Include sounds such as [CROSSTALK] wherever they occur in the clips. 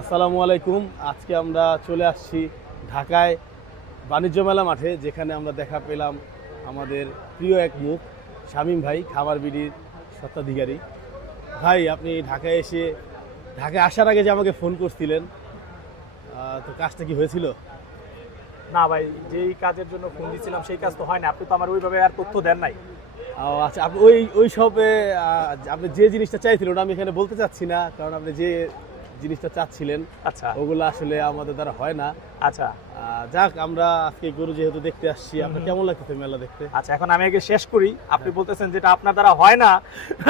আসসালামু আলাইকুম। আজকে আমরা চলে আসছি ঢাকায় বাণিজ্য মেলা মাঠে যেখানে আমরা দেখা পেলাম আমাদের প্রিয় এক মুখ শামীম ভাই খাবার বিড়ির স্বত্বাধিকারী। ভাই আপনি ঢাকায় এসে ঢাকায় আসার আগে যে আমাকে ফোন করছিলেন তো কাজটা কি হয়েছিল? না ভাই যেই কাজের জন্য ফোন দিয়েছিলাম সেই কাজ তো হয় না। আপনি তো আমার ওইভাবে আর তথ্য দেন নাই। ও, আচ্ছা আপনি ওই ওই সবে আপনি যে জিনিসটা চাইছিলেন ওটা আমি এখানে বলতে চাচ্ছি না কারণ আপনি যে জিনিসটা চাচ্ছিলেন। আচ্ছা। ওগুলো আসলে আমাদের দ্বারা হয় না। আচ্ছা। যাক আমরা আজকে গরু যেহেতু দেখতে আসছি আপনার কেমন লাগতেছে মেলা দেখতে? আচ্ছা এখন আমি আগে শেষ করি। আপনি বলতেছেন যেটা আপনার দ্বারা হয় না।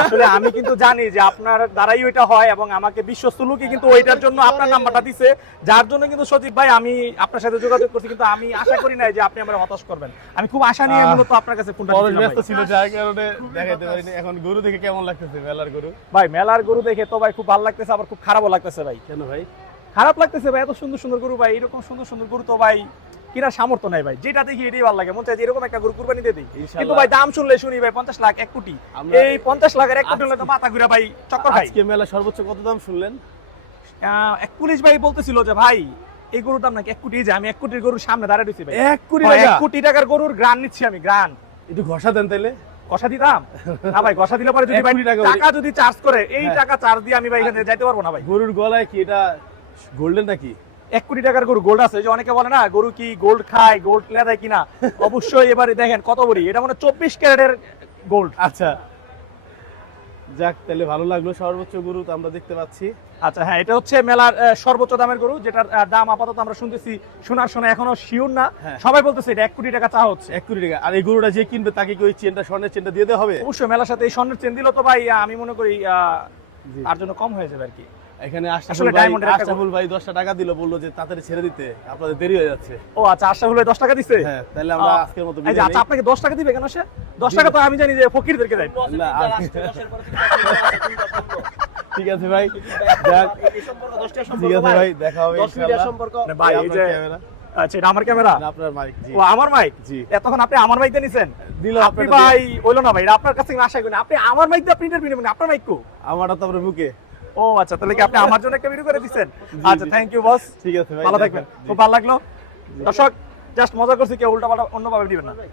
আসলে আমি কিন্তু জানি যে আপনার দ্বারাই ওইটা হয় এবং আমাকে বিশ্বস্ত লোকই কিন্তু ওইটার জন্য আপনার নাম্বারটা দিছে। যার জন্য কিন্তু সচিব ভাই আমি আপনার সাথে যোগাযোগ করছি কিন্তু আমি আশা করি নাই যে আপনি আমার হতাশ করবেন। আমি খুব আশা নিয়ে মূলত আপনার কাছে ফোনটা ব্যস্ত ছিল যার কারণে দেখাইতে পারিনি। এখন গরু দেখে কেমন লাগতেছে মেলার গরু? ভাই মেলার গরু দেখে তো ভাই খুব ভালো লাগতেছে আবার খুব খারাপও লাগতেছে। ভাই কেন ভাই? খারাপ লাগতেছে ভাই এত সুন্দর সুন্দর গরু ভাই এরকম সুন্দর সুন্দর গরু তো ভাই কেনার সামর্থ্য নাই ভাই। যেটা দেখি এটাই ভালো লাগে। মনে চাই এরকম একটা গরু কুরবানি দিয়ে দিই। কিন্তু ভাই দাম শুনলে শুনি ভাই পঞ্চাশ লাখ এক কোটি। এই পঞ্চাশ লাখের এক কোটি হলে তো মাথা ঘুরে ভাই চক্কর ভাই। আজকে মেলা সর্বোচ্চ কত দাম শুনলেন? এক পুলিশ ভাই বলতেছিল যে ভাই এই গরুর দাম নাকি এক কোটি যে আমি এক কোটির গরুর সামনে দাঁড়িয়ে রয়েছি ভাই। এক কোটি এক কোটি টাকার গরুর গ্রান নিচ্ছি আমি গ্রান। একটু ঘষা দেন তাইলে। কষা দিতাম? না ভাই কষা দিলে পরে যদি ভাই টাকা যদি চার্জ করে এই হ্যাঁ। টাকা চার্জ দিয়ে আমি ভাই এখানে যাইতে পারব না ভাই। গরুর গলায় কি এটা গোল্ডেন নাকি? এক কোটি টাকার গরু গোল্ড আছে যে অনেকে বলে না গরু কি গোল্ড খায় গোল্ড লেদায় কিনা অবশ্যই এবারে দেখেন কত বড়ি? এটা মানে চব্বিশ ক্যারেটের গোল্ড আচ্ছা। যাক তাহলে ভালো লাগল সর্বোচ্চ গরু তো আমরা দেখতে পাচ্ছি। আচ্ছা হ্যাঁ এটা হচ্ছে মেলার আহ, সর্বোচ্চ দামের গরু যেটার দাম আপাতত আমরা শুনতেছি শোনার শোনা এখনও শিওর না। হ্যাঁ। সবাই বলতেছে এটা এক কোটি টাকা চা হচ্ছে। এক কোটি টাকা। আর এই গরুটা যে কিনবে তাকে কি ওই চেনটা স্বর্ণের চেনটা দিয়ে দেওয়া হবে? অবশ্যই মেলার সাথে এই স্বর্ণের চেন দিল তো ভাই আমি মনে করি তার জন্য কম হয়ে যাবে আর কি। এখানে আসলে আশরাফুল ভাই ডায়মন্ডের আশরাফুল ভাই দশটা টাকা দিল বলল যে তাড়াতাড়ি ছেড়ে দিতে আপনাদের দেরি হয়ে যাচ্ছে। ও আচ্ছা আশা হলো দশ টাকা দিছে? হ্যাঁ তাহলে আমরা আজকের মতো বিদায় আচ্ছা আপনাকে দশ টাকা দিবে কেন সে? দশ টাকা তো আমি জানি যে ফকিরদেরকে দেয়। না, আর- ঠিক আছে ভাই যাক ঠিক আছে ভাই। দেখা হবে ইনশাআল্লাহ। মানে ভাই এই যে আচ্ছা এটা আমার ক্যামেরা? আপনার মাইক জি। ও আমার মাইক জি। এতক্ষণ আপনি আমার মাইক দিয়ে নিছেন? দিল আপনি ভাই হইল না ভাই এটা আপনার কাছে আশা করি। আপনি আমার মাইক দিয়ে প্রিন্টার প্রিন্টার আপনার মাইক কো? আমারটা তো আপনার বুকে ও আচ্ছা তাহলে কি আপনি আমার জন্য একটা ভিডিও করে দিচ্ছেন আচ্ছা থ্যাংক ইউ বস ঠিক আছে ভাই ভালো থাকবেন। খুব ভালো লাগল। দর্শক জাস্ট মজা করছি কেউ উল্টা পাল্টা অন্য ভাবে দিবেন না। [LAUGHS]